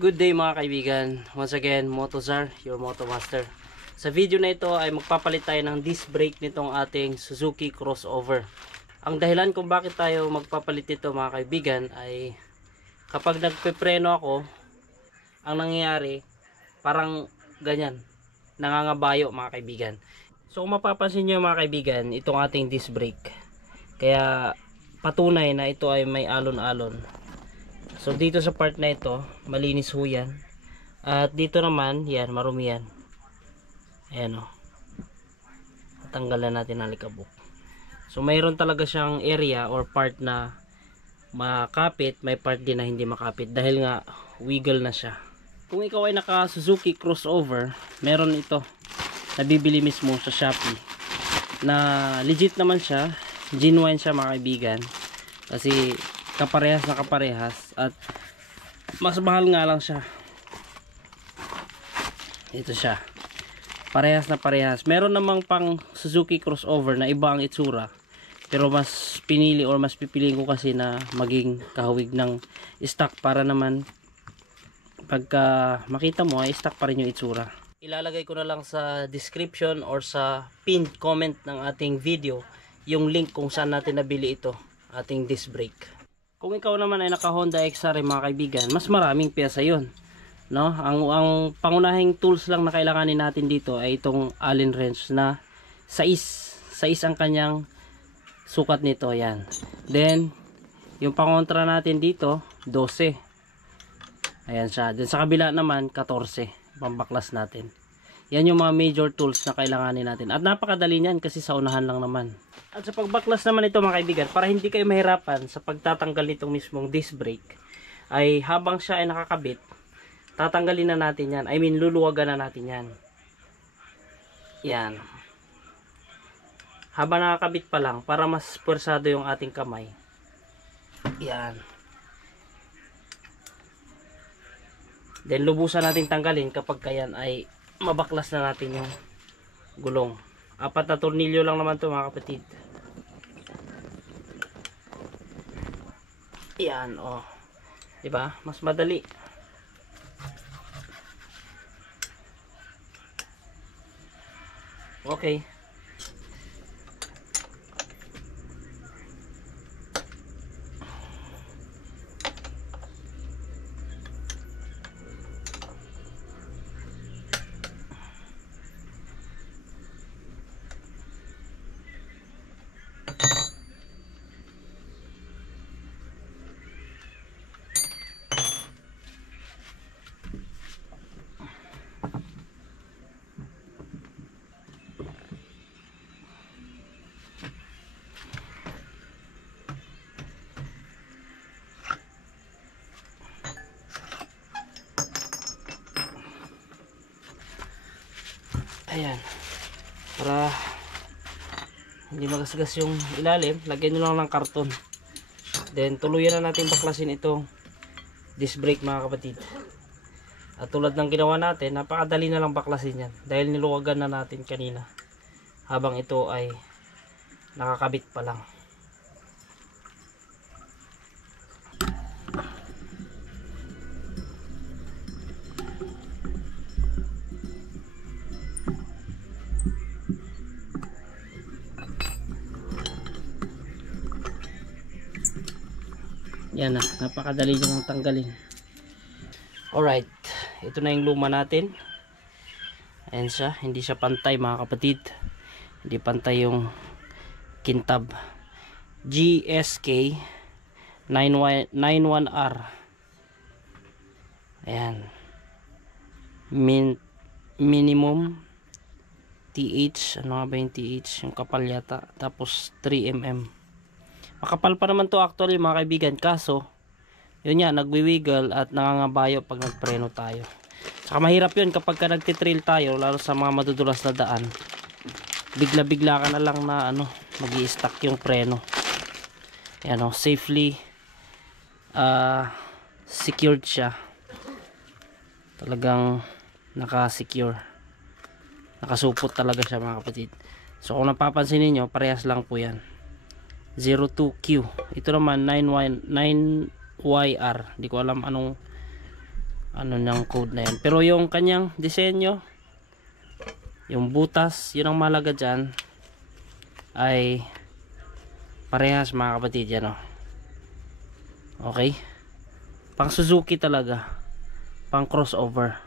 Good day mga kaibigan. Once again, Motozar, your Motomaster. Sa video na ito ay magpapalit tayo ng disc brake nitong ating Suzuki Crossover. Ang dahilan kung bakit tayo magpapalit nito mga kaibigan ay kapag nagpepreno ako, ang nangyayari parang ganyan, nangangabayo mga kaibigan. So kung mapapansin nyo mga kaibigan, itong ating disc brake, kaya patunay na ito ay may alon-alon. So dito sa part na ito, malinis ho yan. At dito naman, yan, marumi yan. Ayan o. Tanggalan natin ang likabok. So mayroon talaga siyang area or part na makapit, may part din na hindi makapit. Dahil nga, wiggle na siya. Kung ikaw ay naka Suzuki Crossover, meron ito. Nabibili mismo sa Shopee. Na legit naman siya. Genuine siya mga kaibigan. Kasi kaparehas na kaparehas at mas mahal nga lang siya. Ito siya, parehas na parehas. Meron namang pang Suzuki Crossover na iba ang itsura, pero mas pinili or mas pipiliin ko kasi na maging kahawig ng stock para naman pagka makita mo ay stock pa rin yung itsura. Ilalagay ko na lang sa description or sa pinned comment ng ating video yung link kung saan natin nabili ito, ating disc brake. Kung ikaw naman ay naka Honda XR mga kaibigan, mas maraming pyesa yun, no? Ang pangunahing tools lang na kailanganin natin dito ay itong Allen wrench na 6 ang kanyang sukat nito, yan. Then yung pangontra natin dito 12, ayan siya. Then sa kabila naman 14, pambaklas natin. Yan yung mga major tools na kailanganin natin. At napakadali niyan kasi sa unahan lang naman. At sa pagbaklas naman ito mga kaibigan, para hindi kayo mahirapan sa pagtatanggal nitong mismong disc brake, ay habang siya ay nakakabit, tatanggalin na natin yan. I mean, luluwagan na natin yan. Yan. Habang nakakabit pa lang, para mas puwersado yung ating kamay. Yan. Then lubusan natin tanggalin kapag kayan ay mabaklas na natin yung gulong. 4 na tornilyo lang naman to mga kapatid. Yan, oh. Diba? Mas madali. Okay. Ayan, para hindi magasgas yung ilalim, lagyan nyo lang ng karton. Then tuluyan na natin baklasin itong disc brake mga kapatid. At tulad ng ginawa natin, napakadali na lang baklasin yan dahil niluwagan na natin kanina habang ito ay nakakabit pa lang. Yan na, napakadali nang tanggalin. Alright, ito na yung luma natin. Ayan siya, hindi siya pantay mga kapatid. Hindi pantay yung kintab. GSK 91R. Ayan. Minimum TH, ano nga ba yung TH? Yung kapal yata. Tapos 3mm. Makapal pa naman to actually mga kaibigan, kaso yun nga, nagwiwiggle at nangangabayo pag nagpreno tayo. Saka mahirap yun kapag ka nagtitrail tayo, lalo sa mga madudulas na daan. Bigla-bigla ka na lang na magi-stuck yung preno. Ayan o, safely secured siya. Talagang naka-secure. Nakasupot talaga siya mga kapatid. So kung napapansin niyo, parehas lang po yan. 02Q. Ito naman 9YR. Hindi ko alam anong ano ng code na yan. Pero yung kanyang disenyo, yung butas, yun ang mahalaga dyan, ay parehas mga kapatid yan, oh. Okay, pang Suzuki talaga, pang crossover.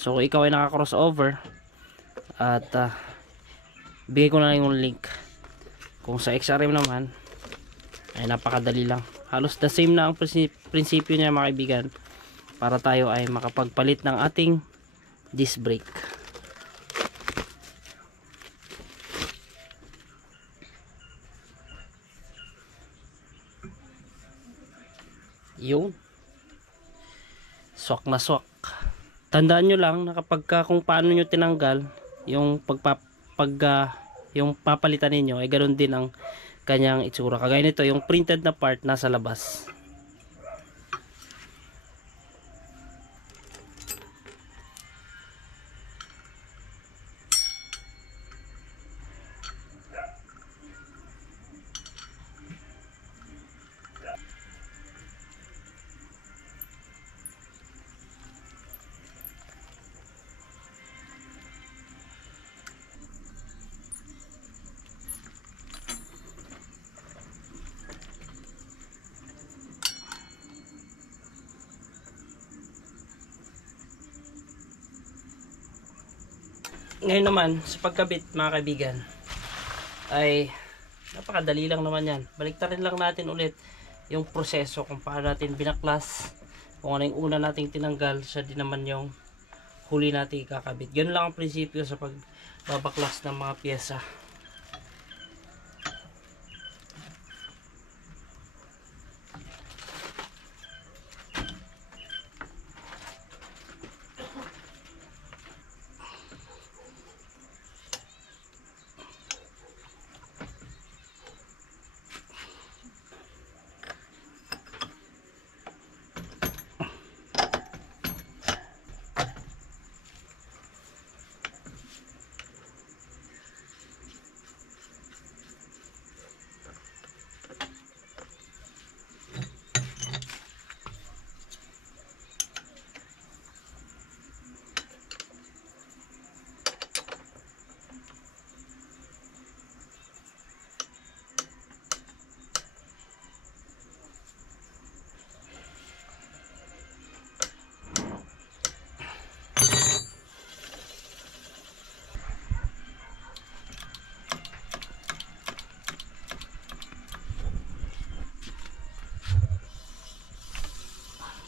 So kung ikaw ay naka crossover at bigay ko na lang yung link. Kung sa XRM naman ay napakadali lang, halos the same na ang prinsipyo niya mga kaibigan, para tayo ay makapagpalit ng ating disc brake. Yun, swak na swak. Tandaan nyo lang na kapag kung paano nyo tinanggal yung yung papalitan ninyo, ay ganoon din ang kanyang itsura. Kagaya nito, yung printed na part nasa labas. Ngayon naman sa pagkabit mga kaibigan, ay napakadali lang naman yan. Baliktarin lang natin ulit yung proseso kung paano natin binaklas, kung ano yung una nating tinanggal, siya din naman yung huli natin ikakabit. Ganun lang ang prinsipyo sa pagbabaklas ng mga pyesa.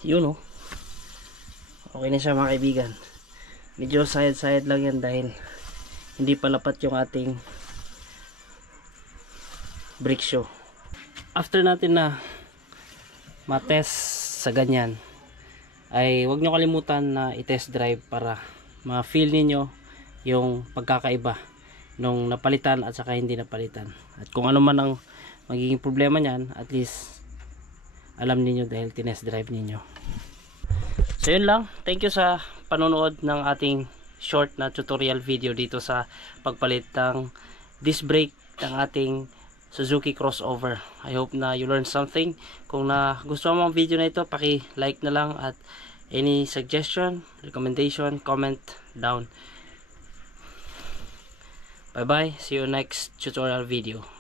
Yun, oh. Okay na siya mga kaibigan. Medyo side lang yan dahil hindi palapat yung ating brake shoe. After natin na matest sa ganyan, ay huwag nyo kalimutan na i-test drive para ma-feel ninyo yung pagkakaiba nung napalitan at saka hindi napalitan. At kung ano man ang magiging problema nyan, at least alam niyo dahil tinest drive niyo. So yun lang, thank you sa panonood ng ating short na tutorial video dito sa pagpalit ng disc brake ng ating Suzuki crossover. I hope na you learned something. Kung gusto mo ang video na ito, paki-like na lang, at any suggestion, recommendation, comment down. Bye bye, see you next tutorial video.